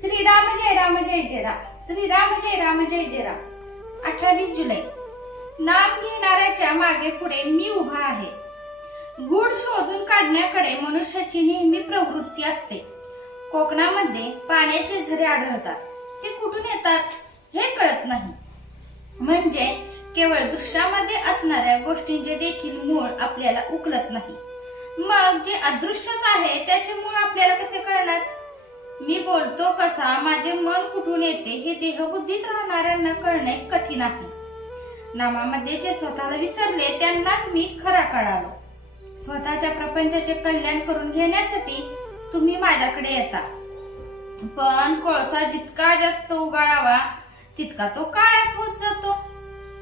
श्रीराम जय राम जय जय राम, श्रीराम जय राम जय जय राम. 28 जुलै. नाम घेणाऱ्याच्या मागे पुढे मी उभा आहे. गूढ शोधून काढण्याकडे मनुष्याची नेहमी प्रवृत्ती असते. कोकणामध्ये पाण्याचे झरे आढळतात. ते कुठून येतात हे कळत नाही. म्हणजे केवळ दृश्यामध्ये असणाऱ्या गोष्टींचे देखील मूळ आपल्याला उकलत नाही. मग जे अदृश्यच आहे त्याचे मूळ आपल्याला कसे कळणार? मी बोलतो कसा, माझे मन कुठून येते हे देहबुद्धीत राहणाऱ्यांना कळणे कठीण आहे. नामामध्ये जे स्वतःला विसरले त्यांनाच मी खरा कळालो. स्वतःच्या प्रपंचाचे कल्याण करून घेण्यासाठी तुम्ही माझ्याकडे येता. पण कोळसा जितका जास्त उगाळावा तितका तो काळाच होत जातो.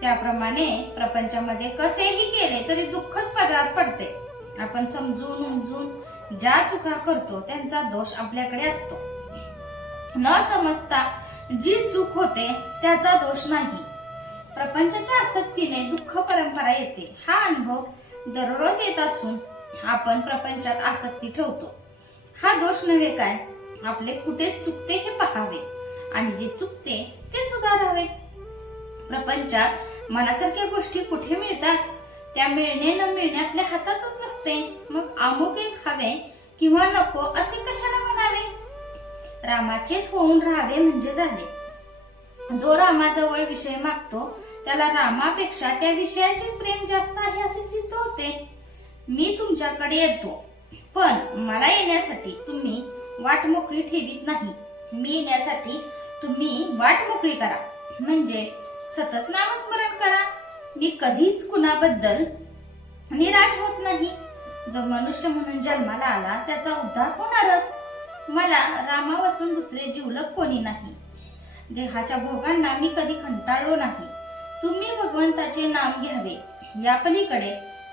त्याप्रमाणे प्रपंचामध्ये कसेही केले तरी दुःखच पदरात पडते. आपण समजून उमजून ज्या चुका करतो त्यांचा दोष आपल्याकडे असतो. न समजता जी चूक होते त्याचा दोष नाही. प्रपंचाच्या आसक्तीने दुःख परंपरा येते. हा अनुभव दररोज येत असून आपण प्रपंचात आसक्ती ठेवतो. हा दोष नव्हे काय? आपले कुठे चुकते हे पहावे आणि जे चुकते ते सुधारावे. प्रपंचात मनासारख्या गोष्टी कुठे मिळतात? त्या मिळणे न मिळणे आपल्या हातातच नसते. मग अमुक एक हवे किंवा नको असे कशाला म्हणावे? रामाचेच होऊन राहावे म्हणजे झाले. जो रामाजवळ विषय मागतो त्याला रामापेक्षा त्या विषयाचेच प्रेम जास्त आहे असे सिद्ध होते. मी तुमच्याकडे येतो, पण मला येण्यासाठी तुम्ही वाट मोकळी ठेवीत नाही. मी येण्यासाठी तुम्ही वाट मोकळी करा. म्हणजे सतत नामस्मरण करा. मी कधीच कुणाबद्दल निराश होत नाही. जो मनुष्य म्हणून जन्माला आला त्याचा उद्धार होणारच. मला रामा वाचून दुसरे जिवलग कोणी नाही. देहाच्या भोगांना मी कधी कंटाळलो नाही. तुम्ही भगवंताचे नाम घ्यावे या पलीकडे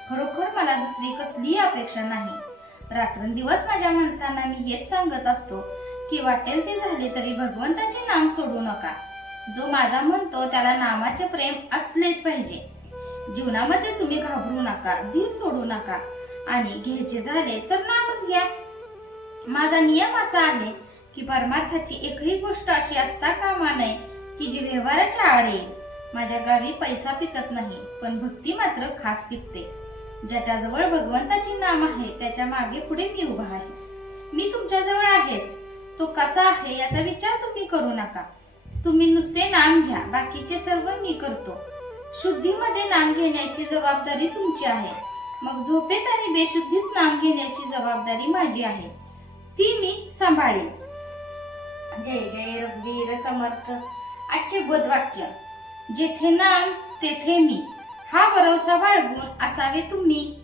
खरोखर मला दुसरी कसलीही अपेक्षा नाही. रात्रंदिवस माझ्या माणसांना मी हेच सांगत असतो की वाटेल ते झाले तरी भगवंताचे नाम सोडू नका. जो माझा म्हणतो त्याला नामाचे प्रेम असलेच पाहिजे. जीवनामध्ये तुम्ही घाबरू नका, धीर सोडू नका आणि घ्यायचे झाले तर नामच घ्या. माझा नियम असा आहे की परमार्थाची एकही गोष्ट अशी असता कामा नये की जी व्यवहाराच्या आड येईल. माझ्या गावी पैसा पिकत नाही, पण भक्ती मात्र खास पिकते. ज्याच्याजवळ भगवंताचे नाम आहे त्याच्या मागे पुढे मी उभा आहे. मी तुमच्याजवळ आहेस. तो कसा आहे याचा विचार तुम्ही करू नका. तुम्ही नुसते नाम घ्या, बाकीचे सर्व मी करतो. शुद्धीमध्ये नाम घेण्याची जबाबदारी तुमची आहे. मग झोपेत आणि बेशुद्धीत नाम घेण्याची जबाबदारी माझी आहे. ती मी सांभाळेन. जय जय रघुवीर समर्थ. आजचे बोधवाक्य. जेथे नाम तेथे मी. हा भरोसा बाळगून असावे तुम्ही.